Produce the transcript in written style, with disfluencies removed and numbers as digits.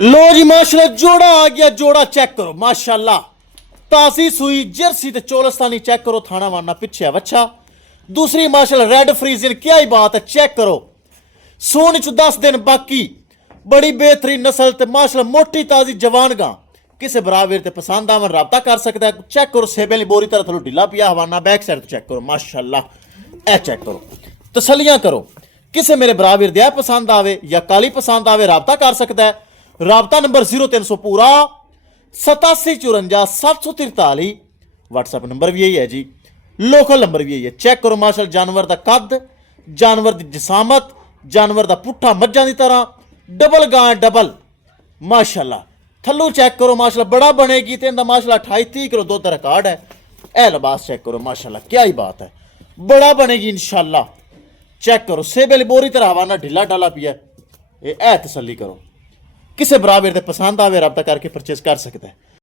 लो जी माशाल्लाह जोड़ा आ गया। जोड़ा चेक करो माशाल्लाह, ताजी सुई जर्सी ते चोलस्तानी चेक करो, थाना वाना पीछे है बच्चा। दूसरी माशाल्लाह रेड फ्रीजियन, क्या ही बात है, चेक करो। सोने च 10 दिन बाकी, बड़ी बेहतरीन नस्ल ते माशाल्लाह मोटी ताजी जवान गां। किसे बराबर ते पसंद आवन राबता कर सकता है। चेक करो सेबे वाली बोरी तरह थोड़ा ढिला पिया हवाना, बैक साइड चेक करो माशाल्लाह, ए चेक करो, तसलियां करो। किसे मेरे बराबर दिया पसंद आवे या काली पसंद आवे, राबता कर सकता है। राबता नंबर 0300 पूरा 8754 743। व्हाट्सएप नंबर भी यही है जी, लोकल नंबर भी यही है। चेक करो माशाल्लाह जानवर का कद, जानवर की जिसामत, जानवर का पुट्ठा मज्जां की तरह, डबल गां डबल माशाल्लाह। थल्लू चेक करो माशाल्लाह, बड़ा बनेगी तो इनका माशाल्लाह 28-30 किलो दुध रिकॉर्ड है। ए लिबास चेक करो माशाल्लाह, क्या ही बात है, बड़ा बनेगी इंशाल्लाह। चेक करो सेबे बोरी तरह हवाना ढिला ढाला पिया, ए तसल्ली करो। किसे बराबर दे पसंद आवे रब्ता करके परचेज कर सकता है।